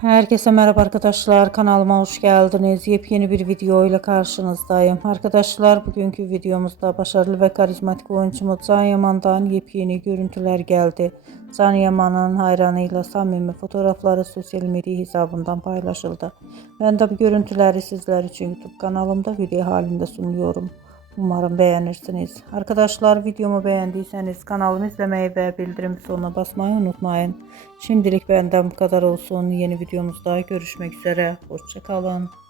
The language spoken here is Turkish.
Herkese merhaba arkadaşlar, kanalıma hoş geldiniz. Yepyeni bir video ile karşınızdayım. Arkadaşlar, bugünkü videomuzda başarılı ve karizmatik oyuncumuz Can Yaman'dan yepyeni görüntüler geldi. Can Yaman'ın hayranıyla samimi fotoğrafları sosyal medya hesabından paylaşıldı. Ben de bu görüntüleri sizler için YouTube kanalımda video halinde sunuyorum. Umarım beğenirsiniz. Arkadaşlar, videomu beğendiyseniz kanalımı izlemeyi ve bildirim butonuna basmayı unutmayın. Şimdilik benden bu kadar olsun. Yeni videomuzda görüşmek üzere. Hoşça kalın.